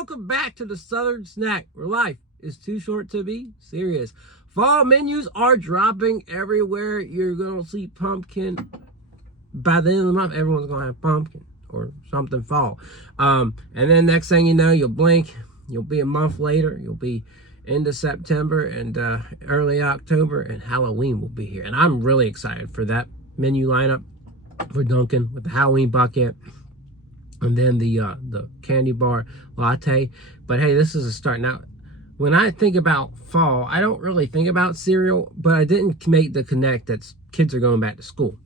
welcome back to the Southern Snack, where life is too short to be serious. Fall menus are dropping everywhere. You're gonna see pumpkin. By the end of the month, everyone's gonna have pumpkin or something fall. And then next thing you know, you'll blink, you'll be a month later, you'll be into September and early October, and Halloween will be here. And I'm really excited for that menu lineup for Dunkin' with the Halloween bucket. And then the candy bar latte. But hey, this is a start. Now, when I think about fall, I don't really think about cereal, but I didn't make the connect that kids are going back to school.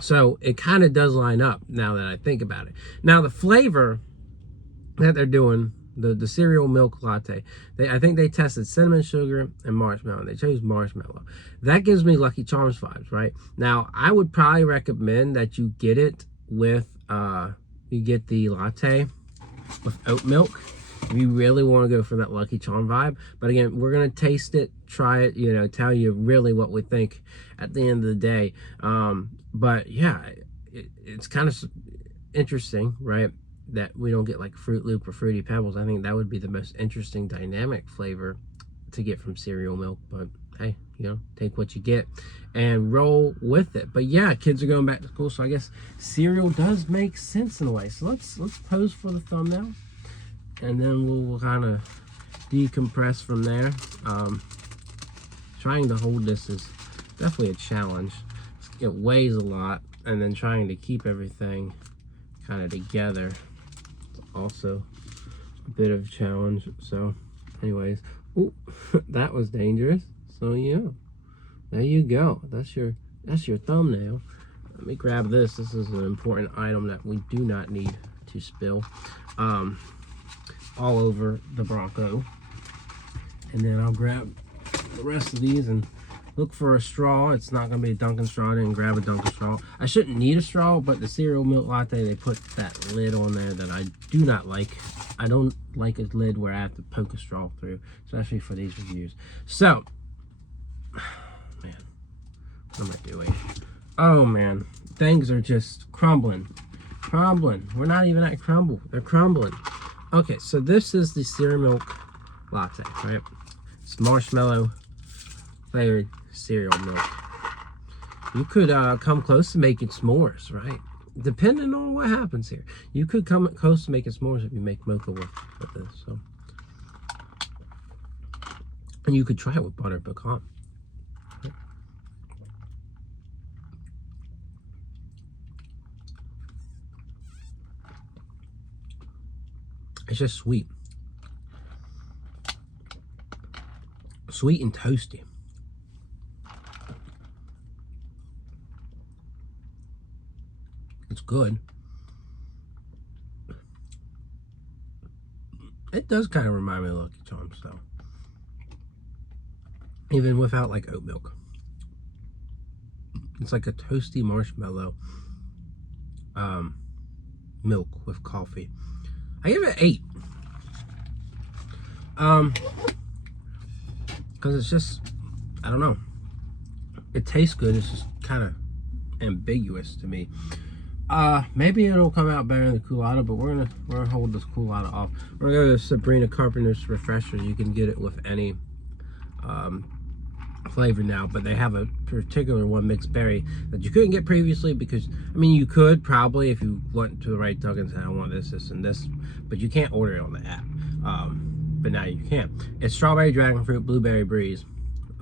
So it kind of does line up now that I think about it. Now, the flavor that they're doing, the cereal milk latte, I think they tested cinnamon sugar and marshmallow. They chose marshmallow. That gives me Lucky Charms vibes, right? Now, I would probably recommend that you get it with you get the latte with oat milk if you really want to go for that Lucky Charm vibe. But again, we're going to taste it, try it, you know, tell you really what we think at the end of the day. But yeah, it's kind of interesting, right, that we don't get like Fruit Loop or Fruity Pebbles. I think that would be the most interesting dynamic flavor to get from cereal milk. But hey, you know, take what you get and roll with it. But yeah, kids are going back to school, so I guess cereal does make sense in a way. So let's pose for the thumbnail, and then we'll kind of decompress from there. Trying to hold this is definitely a challenge. It weighs a lot, and then trying to keep everything kind of together is also a bit of a challenge. So anyways, oh, that was dangerous. So yeah, there you go. That's your thumbnail. Let me grab this. This is an important item that we do not need to spill all over the Bronco. And then I'll grab the rest of these and look for a straw. It's not going to be a Dunkin' straw. I didn't grab a Dunkin' straw. I shouldn't need a straw, but the cereal milk latte, they put that lid on there that I do not like. I don't like a lid where I have to poke a straw through, especially for these reviews. So, man, what am I doing? Oh man, things are just crumbling. We're not even at crumble. They're crumbling. Okay, so this is the cereal milk latte, right? It's marshmallow flavored cereal milk. You could come close to making s'mores, right? Depending on what happens here, you could come close to making s'mores if you make mocha with this. So, and you could try it with butter pecan. It's just sweet. Sweet and toasty. It's good. It does kind of remind me of Lucky Charms, though. Even without like oat milk. It's like a toasty marshmallow milk with coffee. I give it 8. Because it's just, I don't know. It tastes good. It's just kind of ambiguous to me. Maybe it'll come out better than the Coolatta, but we're gonna hold this Coolatta off. We're gonna go to Sabrina Carpenter's Refreshers. You can get it with any flavor now, but they have a particular one, mixed berry, that you couldn't get previously because, I mean, you could probably if you went to the right Dunkin' and said, I want this, this, and this, but you can't order it on the app. But now you can. It's strawberry dragon fruit, blueberry breeze,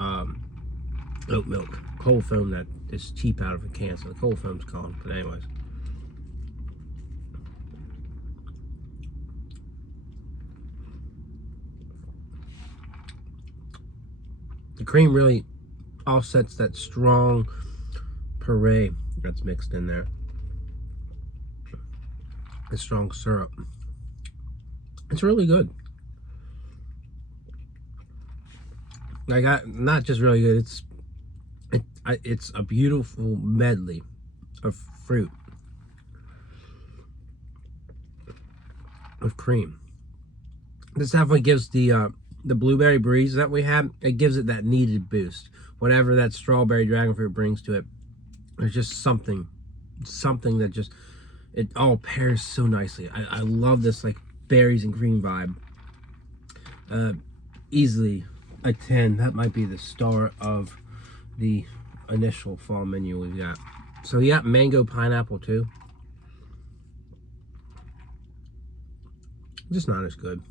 oat milk, cold foam that is cheap out of a can, so the cold foam's gone. But anyways. The cream really offsets that strong puree that's mixed in there. The strong syrup. It's really good. Like, not just really good. It's a beautiful medley of fruit with cream. This definitely gives the blueberry breeze that we had, it gives it that needed boost. Whatever that strawberry dragon fruit brings to it, there's just something that just, it all pairs so nicely. I love this like berries and cream vibe. Easily a 10. That might be the star of the initial fall menu we've got. So we got mango pineapple too. Just not as good.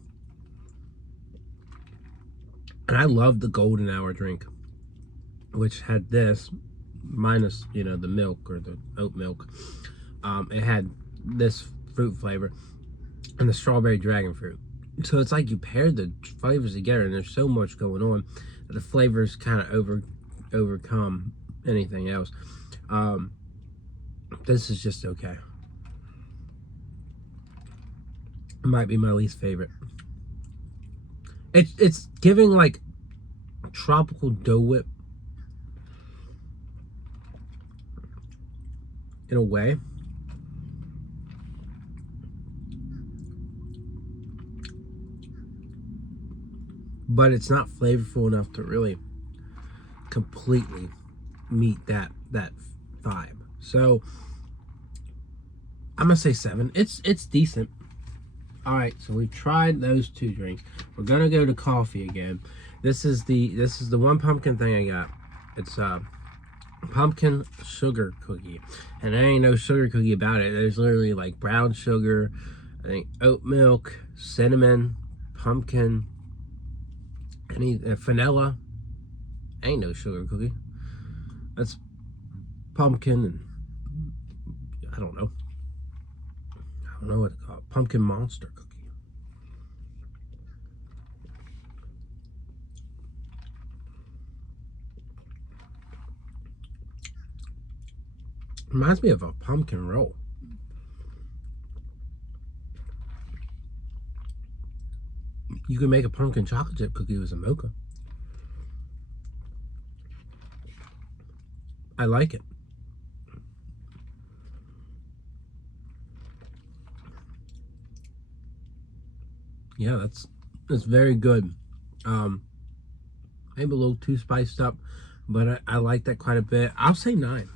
And I love the golden hour drink, which had this minus, you know, the milk or the oat milk. It had this fruit flavor and the strawberry dragon fruit. So it's like you paired the flavors together, and there's so much going on that the flavors kind of overcome anything else. This is just okay. It might be my least favorite. It's giving like tropical Dole Whip in a way. But it's not flavorful enough to really completely meet that vibe. So I'm gonna say 7. It's decent. All right, so we tried those 2 drinks. We're gonna go to coffee again. This is the one pumpkin thing I got. It's pumpkin sugar cookie, and there ain't no sugar cookie about it. There's literally like brown sugar, I think oat milk, cinnamon, pumpkin, any vanilla. Ain't no sugar cookie. That's pumpkin and I don't know what to call it. Pumpkin monster cookie. Reminds me of a pumpkin roll. You can make a pumpkin chocolate chip cookie with a mocha. I like it. Yeah, that's very good. Maybe a little too spiced up, but I like that quite a bit. I'll say 9.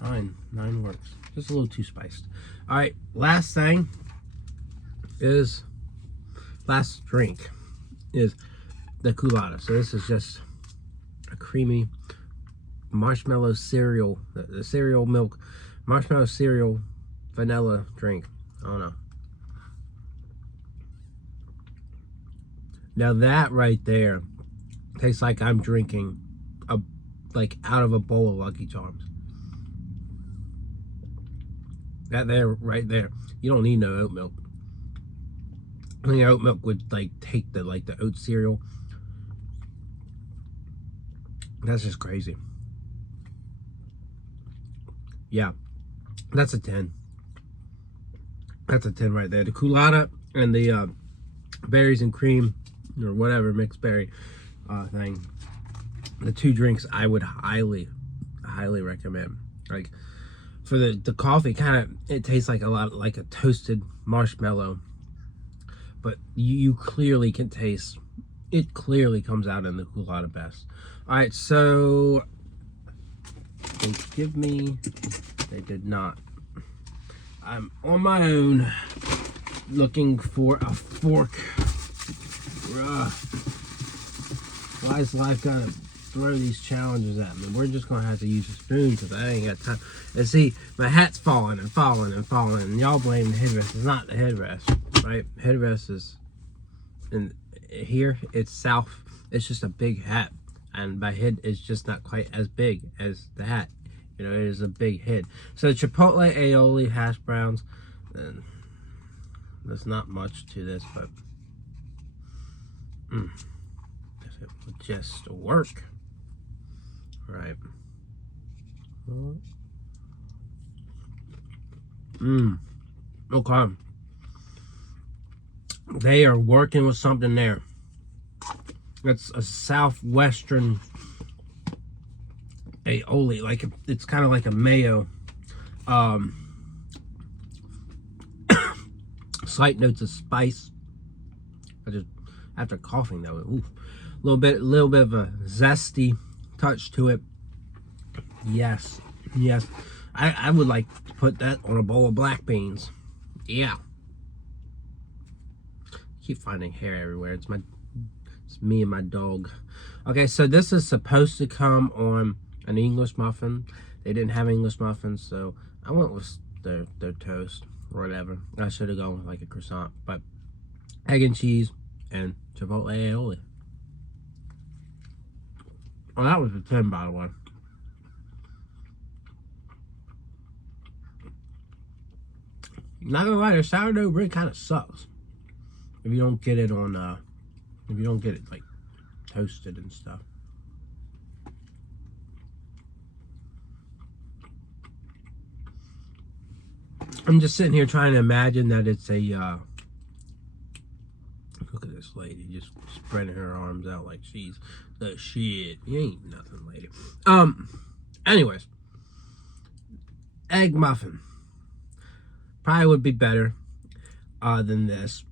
9 works. Just a little too spiced. All right, last drink is the Coolatta. So this is just a creamy marshmallow cereal, the cereal milk, marshmallow cereal vanilla drink. I don't know. Now that right there tastes like I'm drinking out of a bowl of Lucky Charms. That there, right there. You don't need no oat milk. I think oat milk would like take the oat cereal. That's just crazy. Yeah, that's a 10. That's a 10 right there. The Coolatta and the berries and cream or whatever mixed berry thing. The 2 drinks I would highly recommend. Like for the coffee, kind of it tastes like a lot like a toasted marshmallow, but you clearly can taste it. Clearly comes out in the Coolatta best. All right, so they did not. I'm on my own looking for a fork. Why is life gotta throw these challenges at me? We're just gonna have to use a spoon because I ain't got time. And see, my hat's falling and falling and falling, and y'all blame the headrest. It's not the headrest, right? Headrest is in here. It's south. It's just a big hat, and my head is just not quite as big as the hat. You know, it is a big head. So Chipotle aioli hash browns. And there's not much to this, but if it would just work, right? Okay. They are working with something there. It's a southwestern aioli, like it's kind of like a mayo. Slight notes of spice. I just after coughing though, a little bit of a zesty touch to it. Yes. I would like to put that on a bowl of black beans. Yeah. keep finding hair everywhere. It's me and my dog. Okay, so this is supposed to come on an English muffin. They didn't have English muffins, so I went with their toast or whatever. I should have gone with like a croissant, but egg and cheese and Chipotle aioli. Oh, that was a 10, by the way. Not gonna lie, their sourdough bread kind of sucks if you don't get it on if you don't get it like toasted and stuff. I'm just sitting here trying to imagine that it's a look at this lady just spreading her arms out like she's the shit. You ain't nothing, lady. Anyways, egg muffin probably would be better than this,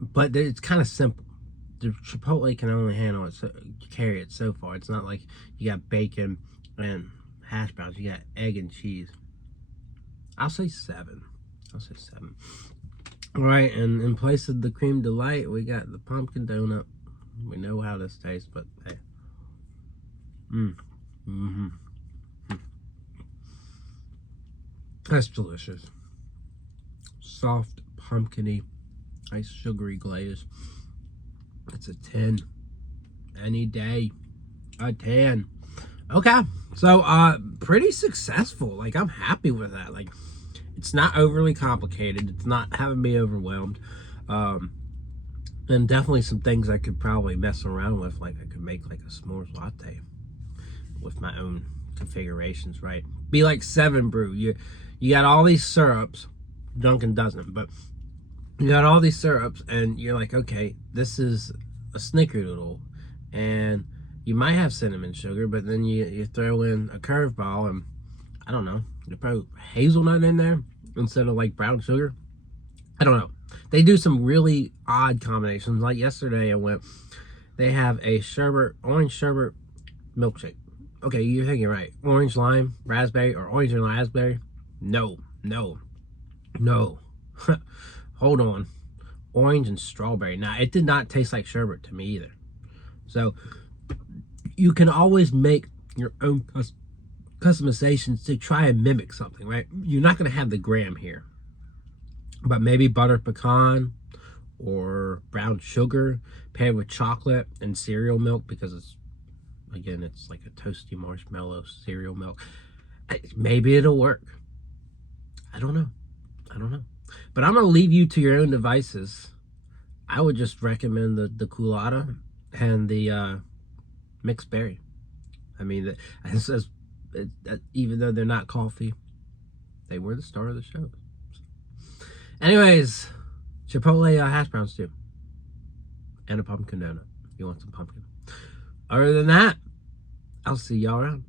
but it's kind of simple. The Chipotle can only handle it, so carry it so far. It's not like you got bacon and hash browns. You got egg and cheese. I'll say 7. I'll say 7. All right, and in place of the creme delight, we got the pumpkin donut. We know how this tastes, but hey. That's delicious. Soft, pumpkin-y, nice sugary glaze. It's a 10. Any day. A 10. Okay. So, pretty successful. Like, I'm happy with that. Like, it's not overly complicated. It's not having me overwhelmed. And definitely some things I could probably mess around with. Like, I could make, like, a s'mores latte with my own configurations, right? Be like 7 brew. You got all these syrups. Dunkin doesn't, but you got all these syrups, and you're like, okay, this is a snickerdoodle, and you might have cinnamon sugar, but then you throw in a curveball, and I don't know, you put hazelnut in there instead of like brown sugar. I don't know. They do some really odd combinations. Like yesterday, they have a orange sherbet milkshake. Okay, you're thinking right. Orange, lime, raspberry, or orange and raspberry? No. Hold on. Orange and strawberry. Now, it did not taste like sherbet to me either. So, you can always make your own customizations to try and mimic something, right? You're not going to have the graham here. But maybe buttered pecan or brown sugar paired with chocolate and cereal milk, because it's like a toasty marshmallow cereal milk. Maybe it'll work. I don't know. But I'm going to leave you to your own devices. I would just recommend the Coolatta and the mixed berry. I mean, even though they're not coffee, they were the star of the show. Anyways, Chipotle hash browns too. And a pumpkin donut. You want some pumpkin. Other than that, I'll see y'all around.